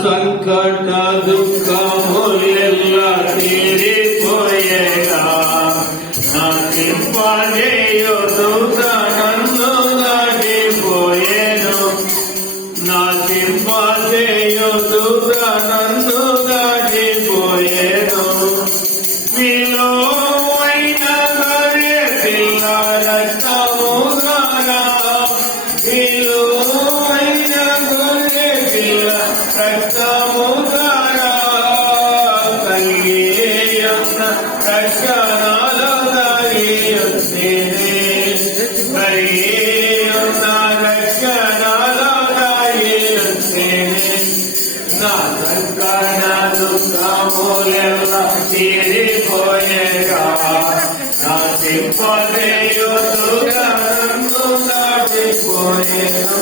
ಸಂಕಟ ದುಃಖಮುಲೆಲ್ಲ ತೀರಿಪೋಯೇಗಾ ನಾಚಿಂಪಜೆಯುವುದು ನನ್ನು ದಾಟಿಪೋಯೇನು నాచింపజేయుదు నన్ను దాటిపోయేను విలువైన గొర్రె పిల్ల రక్తము ద్వారా విలువైన గొర్రె పిల్ల రక్తము ద్వారా కలిగియున్న రక్షణలో దాగియుంటిని కలిగియున్న రక్షణలో నా సంకట దుఃఖములెల్ల తీరిపోయేగా నాచింపజేయుదు నన్ను దాటిపోయేను.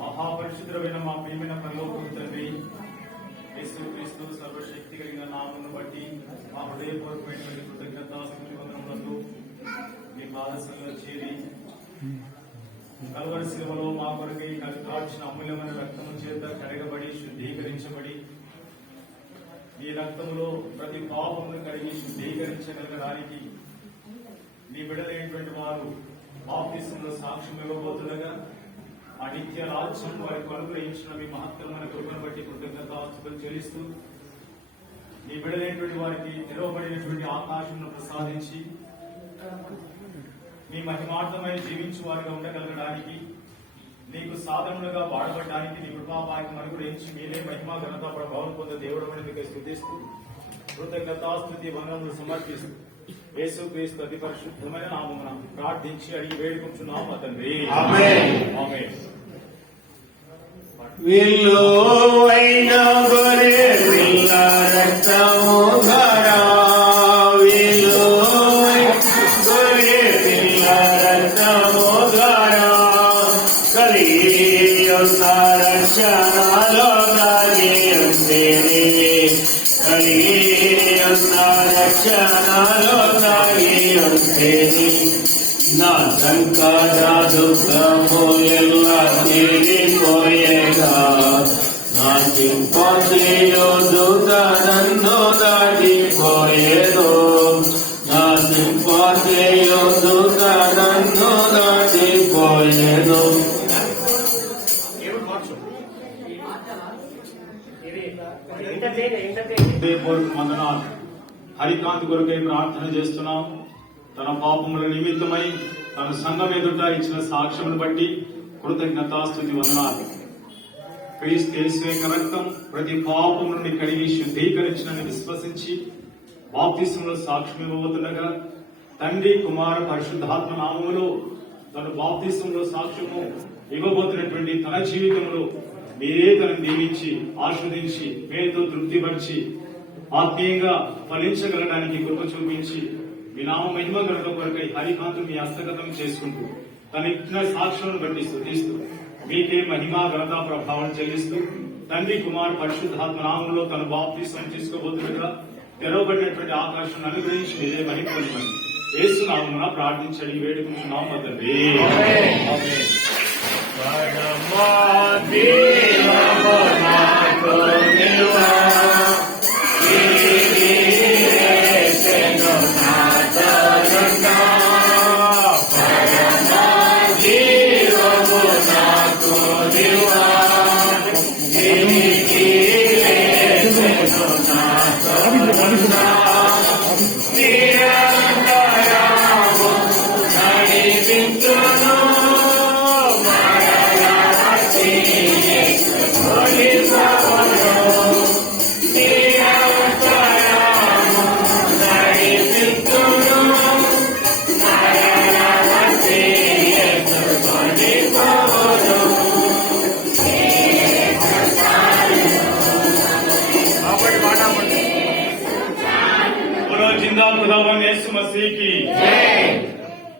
మహాపరిశుద్ధమైన మా ప్రియమైన పరలోకపు తండ్రి యేసుక్రీస్తు సర్వశక్తి కలిగిన నామమును బట్టి మా హృదయపూర్వకమైనటువంటి కృతజ్ఞతాస్తుతి వందనములకు మీ పాదసంలో చేరి కల్వరి శిలువలో మా కొరకై కార్చిన అమూల్యమైన రక్తము చేత కడగబడి శుద్ధీకరించబడి నీ రక్తములో ప్రతి పాపమును కడిగి శుద్ధీకరించగలగడానికి నీ బిడ్డలైనటువంటి వారు బాప్తిసంలో సాక్ష్యం ఇవ్వబోతుండగా ఆ నిత్య రాజ్యం వారికి అనుగ్రహించిన మీ మహత్తరమైన కృపను బట్టి కృతజ్ఞతాస్తుతులు చెల్లిస్తూ నీ బిడ్డలైనటువంటి వారికి తెరవబడినటువంటి ఆకాశంను ప్రసాదించి మీ మహిమార్థమై జీవించు వారిగా ఉండగలగడానికి నీకు సాధనలుగా వాడబడడానికి నీ కృపాపాయకం అనుగ్రహించి మీరే మహిమా ఘనత ప్రభావం పొందే దేవుడు మీకు స్తుతిస్తూ కృతజ్ఞతాస్తుతి వందనములు సమర్పిస్తూ యేసుక్రీస్తు అతి పరిశుద్ధమైన నామమున ప్రార్థించి అడిగి వేడుకుంటున్నాము తండ్రి. ఆమేన్. విలువైన గొర్రె పిల్ల రక్తము ద్వారా విలువైన గొర్రె పిల్ల రక్తము ద్వారా కలిగియున్న రక్షణలో దాగియుంటిని కలిగియున్న రక్షణలో దాగియుంటిని నా సంకట దుఃఖములెల్ల తీరిపోయేగా నాచింపజేయుదు నన్ను దాటిపోయేను నాచింపజేయుదు నన్ను దాటిపోయేను. వందనాలు. హరికాంత్ కొరకై ప్రార్థన చేస్తున్నాం. తన పాపముల నిమిత్తమై తన సంఘం ఎదుట ఇచ్చిన సాక్ష్యమును బట్టి కృతజ్ఞతాస్తుతి వందనాలు. క్రీస్తు యేసు యొక్క రక్తం ప్రతి పాపము నుండి కడిగి శుద్ధీకరించినని విశ్వసించి బాప్తిసంలో సాక్ష్యం ఇవ్వబోతుండగా తండ్రి కుమార పరిశుద్ధాత్మ నామములో తన బాప్తిసంలో సాక్ష్యము ఇవ్వబోతున్నటువంటి తన జీవితంలో మీరే తనను దీవించి ఆస్వాదించి పేరుతో తృప్తిపరిచి ఆత్మీయంగా ఫలించగలడానికి కృప చూపించి మీ నామ మహిమ ఘనత కొరకై హరికాంతు మీ హస్తగతం చేసుకుంటూ తన ఇచ్చిన సాక్ష్యాలను బట్టి స్తుతిస్తూ మీకే మహిమా ఘనత ప్రభావం చెల్లిస్తూ తండ్రి కుమార్ పరిశుద్ధాత్మ నామంలో తన బాప్తిసం తీసుకోబోతుండగా తెరవబడినటువంటి ఆకాశం అనుగ్రహించి మీరే మహిమ పొందమని యేసు నామమున ప్రార్థించడి వేడుకుంటున్నాము తండ్రి.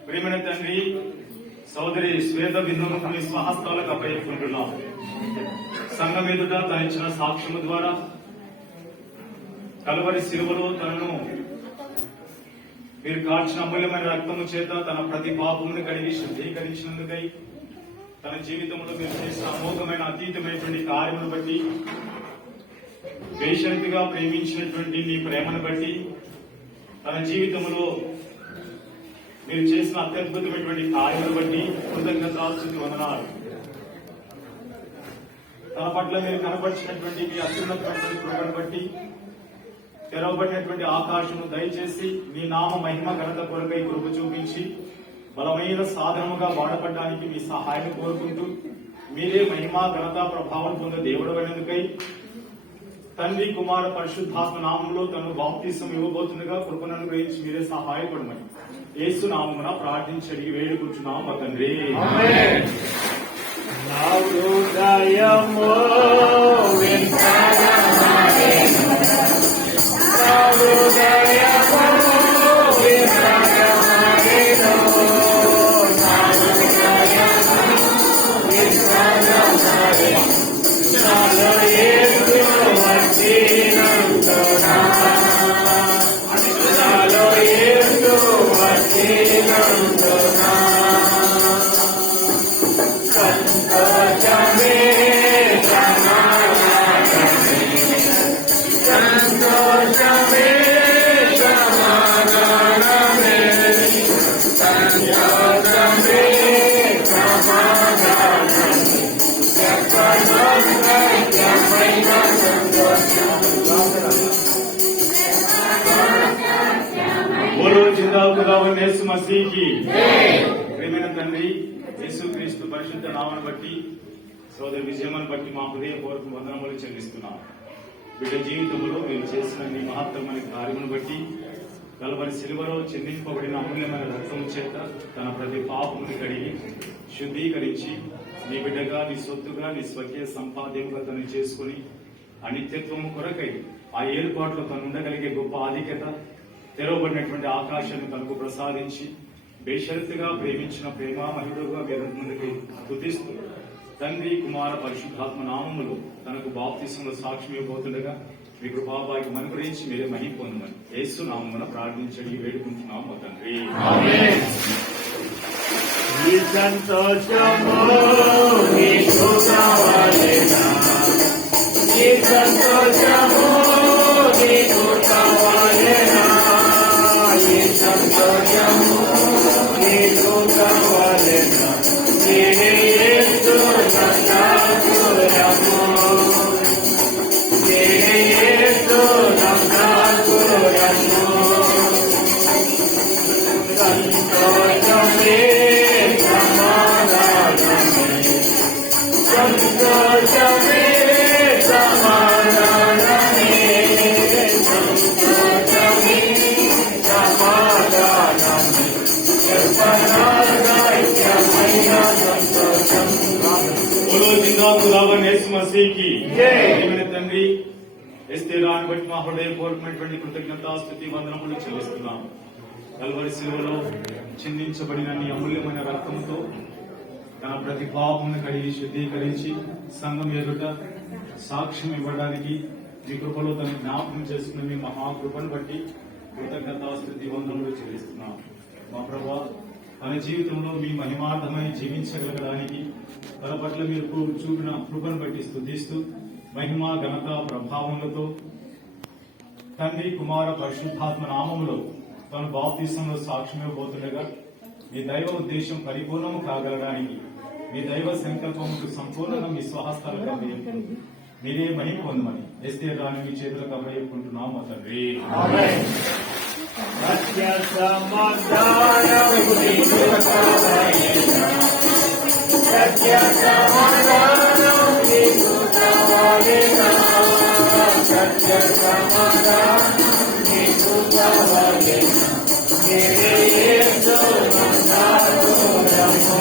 ప్రియమైన తండ్రి సోదరి శ్వేత బిందును మీ స్వహస్తాలకు అప్పగించుకుంటున్నాం. సంఘం ఎదుట తన ఇచ్చిన సాక్ష్యము ద్వారా కల్వరి శిలువలో తనను మీరు కార్చిన అమూల్యమైన రక్తము చేత తన ప్రతి పాపమును కడిగి శుద్ధీకరించినందుకై తన జీవితంలో మీరు చేసిన అమోఘమైన అతీతమైనటువంటి కార్యమును బట్టి, బేషరతుగా ప్రేమించినటువంటి మీ ప్రేమను బట్టి, తన జీవితంలో మీరు చేసిన అత్యద్భుతమైనటువంటి కార్యమును బట్టి కృతజ్ఞతాస్తుతి వందనాలు. తన పట్ల మీరు కనపరిచినటువంటి మీ అత్యున్నతమైనటువంటి కృపను బట్టి, తెరవబడినటువంటి ఆకాశము దయచేసి మీ నామ మహిమ ఘనత కొరకై కృప చూపించి బలమైన సాధనముగా వాడపడడానికి మీ సహాయం కోరుకుంటూ, మీరే మహిమ ఘనత ప్రభావం పొందే దేవుడు అయినందుకై తండ్రి కుమార పరిశుద్ధాత్మ నామంలో తను బాప్తిసం ఇవ్వబోతుండగా కృపను అనుగ్రహించి మీరే సహాయపడమని యేసు నామమున ప్రార్థించి అడిగి వేడుకుంటున్నాం మా తండ్రి. నా హృదయము వింతగమాయెను, నా హృదయము వింతగమాయెను, నా హృదయము వింతగమాయెను. నాలో యేసు వచ్చినందున, నాలో యేసు వచ్చినందున సంతోషమే సమాధానమే, సంతోషమే సమాధానమే, సంతోషమే సమాధానమే, ఎక్కడో సత్యమైన సంతోషం. బోలో జిందాబాద్ ఖుదావంద్ యేసు మసీహ్కి. ప్రియమైన తండ్రి యేసుక్రీస్తు పరిశుద్ధ నామను బట్టి, సోదరి విజయమను బట్టి మా హృదయపూర్వక వందనములు చెల్లిస్తున్నాం. బిడ్డ జీవితంలో మీరు చేసిన మీ మహత్తరమైన కార్యమును బట్టి, కల్వరి సిలువలో చెందింపబడిన అమూల్యమైన రక్తం చేత తన ప్రతి పాపముని కడిగి శుద్ధీకరించి నీ బిడ్డగా, నీ సొత్తుగా, నీ స్వకీయ సంపాద్యముగా తను చేసుకుని అనిత్యత్వము కొరకై ఆ ఏర్పాట్లో తను ఉండగలిగే గొప్ప ఆధిక్యత, తెరవబడినటువంటి ఆకాశాన్ని తనకు ప్రసాదించి బేషరతుగా ప్రేమించిన ప్రేమామహిడుగా మీరు ముందుకు స్తుతిస్తూ తండ్రి కుమార పరిశుద్ధాత్మ నామములు తనకు బాప్తిసంలో సాక్ష్యం ఇవ్వబోతుండగా మీ కృపాభాగ్యం అనుగ్రహించి మీరే మహిమ పొందమని యేసు నామమున ప్రార్థించడి వేడుకుంటున్నాం మా తండ్రి. ఈ సంతోషము నీకు కావాలేనా, ఈ సంతోషము నీకు కావాలేనా, ఈ సంతోషము నీకు కావాలేనా, నేనే యేసు నన్నాకురము, నేనే యేసు నన్నాకురము. సంతోషమే సమాధానమే, సంతోషమే సమాధానమే, సంతోషమే సమాధానమే, ఎప్పటికైనా సంతోషం. బోలో జిందాబాద్ ఖుదావంద్ యేసు మసీహ్కి. జై. ప్రియమైన తండ్రి ఎస్తేరాన్ని బట్టి మా హృదయపూర్వకమైనటువంటి కృతజ్ఞతాస్తుతి వందనములు చెల్లిస్తున్నాం. కల్వరి శిలువలో చిందించబడిన నీ అమూల్యమైన రక్తంతో తన ప్రతి పాపమును కడిగి శుద్ధీకరించి సంఘం ఎదుట సాక్ష్యం ఇవ్వడానికి మీ కృపలో తన జ్ఞాపకం చేసుకున్న మీ మహాకృపను బట్టి కృతజ్ఞతాస్తుతి వందనములు చెల్లిస్తున్నాం. మా ప్రభా తన జీవితంలో మీ మహిమార్థమై జీవించగలగడానికి తన పట్ల మీరు చూపిన కృపను బట్టి స్తుతిస్తూ మహిమ ఘనత ప్రభావములతో తండ్రి కుమార పరిశుద్ధాత్మ నామములో తన బాప్తిసంలో సాక్ష్యం ఇవ్వబోతుండగా మీ దైవ ఉద్దేశం పరిపూర్ణము కాగలడానికి మీ దైవ సంకల్పముకు సంపూర్ణంగా మీ స్వహస్తాలకు అప్పగించుకుంటూ మీరే మహిమ పొందమని ఎస్తేరాన్ని మీ చేతులకు అప్పగించుకుంటున్నాం మా తండ్రి. సత్య సమాధానము నీకు కావాలేనా, సత్య సమాధానము నీకు కావాలేనా, సత్య సమాధానము నీకు కావాలేనా, నేనే యేసు నన్నాకురము,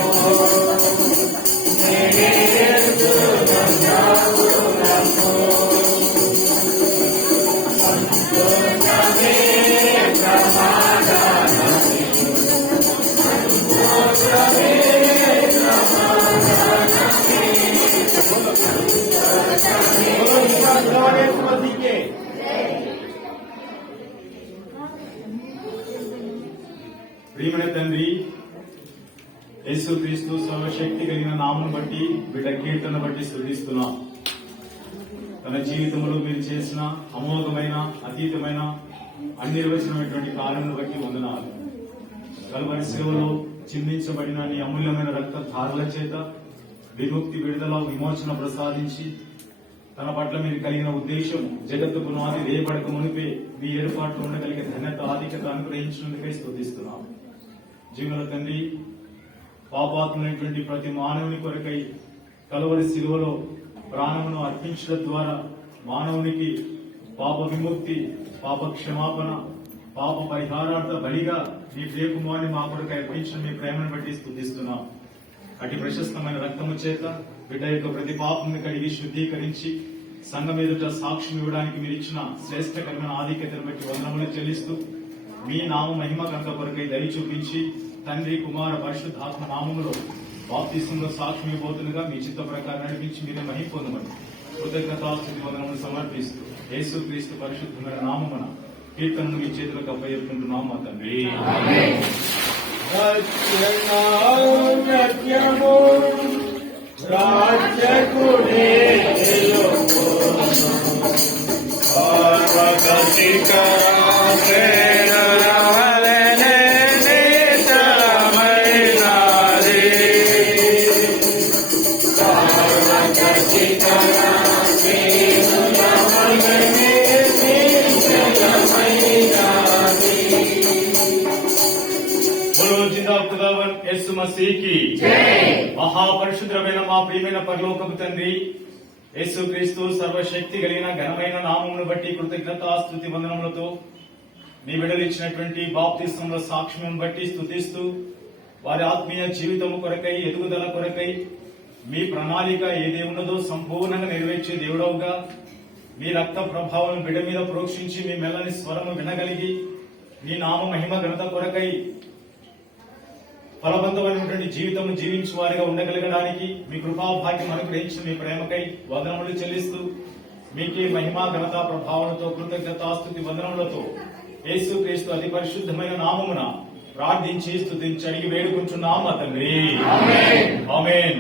నేనే యేసు నన్నాకురము. సంతోషమే సమాధానమే, సంతోషమే సమాధానమే, సంతోషమే. ప్రియమైన తండ్రి యేసు క్రీస్తు సర్వశక్తి కలిగిన నామం బట్టి బిడ్డ కీర్తన బట్టి స్తుతిస్తున్నాం. తన జీవితంలో మీరు చేసిన అమోఘమైన అతీతమైన అనిర్వచనమైనటువంటి కార్యమును బట్టి వందనాలు. కల్వరి శిలువలో చిందించబడిన నీ అమూల్యమైన రక్త ధారల చేత విముక్తి, విడుదల, విమోచన ప్రసాదించి తన పట్ల మీరు కలిగిన ఉద్దేశం జగత్తు పునాది వేయబడక మునిపే మీ ఏర్పాట్లు ఉండగలిగే ధన్యత, ఆధిక్యత అనుగ్రహించినందుకే స్తుతిస్తున్నాం. జీవన తండ్రి, పాపాత్మైనటువంటి ప్రతి మానవుని కొరకై కలువరి శిలువలో ప్రాణమును అర్పించడం ద్వారా మానవునికి పాప విముక్తి, పాప క్షమాపణ, పాప పరిహారార్థ బలిగా మీ ప్రియకుమారుని మా కొరకు అర్పించిన మీ ప్రేమను బట్టి స్తుతిస్తున్నాం. అటు ప్రశస్తమైన రక్తము చేత బిడ్డ యొక్క ప్రతి పాపమును కడిగి శుద్ధీకరించి సంఘం ఎదుట సాక్ష్యం ఇవ్వడానికి మీరు ఇచ్చిన శ్రేష్టకరమైన ఆధిక్యతను బట్టి వందనములు చెల్లిస్తూ మీ నామ మహిమ గంట కొరకై దయ చూపించి తండ్రి, కుమార, పరిశుద్ధాత్మ నామములో బాప్తిసంలో సాక్ష్యం ఇవ్వబోతుండగా మీ చిత్త ప్రకారం నడిపించి మీరే మహిమ పొందమని కృతజ్ఞతాస్తుతి వందనములు సమర్పిస్తూ యేసు క్రీస్తు పరిశుద్ధమైన నామమున కీర్తనను మీ చేతులకు అప్పచెప్పుకుంటున్నాం మా తండ్రి. సత్యము రాజ్యకుడే యేసు మసీకి మహాపరిశుద్ధమైన మా ప్రియమైన పరలోకపు తండ్రి, యేసు క్రీస్తు సర్వశక్తి కలిగిన ఘనమైన నామమును బట్టి కృతజ్ఞతాస్తుతి వందనములతో నీ విడలిచ్చినటువంటి బాప్తిస్మంలో సాక్ష్యం బట్టి స్తుతిస్తూ వారి ఆత్మీయ జీవితము కొరకై, ఎదుగుదల కొరకై మీ ప్రణాళిక ఏదే ఉన్నదో సంపూర్ణంగా నెరవేర్చే దేవుడవుగా మీ రక్త ప్రభావం బిడ్డ మీద ప్రోక్షించి మీ మెల్లని స్వరము వినగలిగి మీ నామ మహిమ ఘనత కొరకై ఫలవంతమైనటువంటి జీవితం జీవించు వారిగా ఉండగలగడానికి మీ కృపాభాగ్యం అనుగ్రహించిన మీ ప్రేమకై వందనములు చెల్లిస్తూ మీకే మహిమా ఘనత ప్రభావంతో కృతజ్ఞతాస్తుతి వందనములతో యేసు క్రీస్తు అతి పరిశుద్ధమైన నామమున ప్రార్థించి స్తుతించి అడిగి వేడుకుంటున్నాము తండ్రి. ఆమేన్.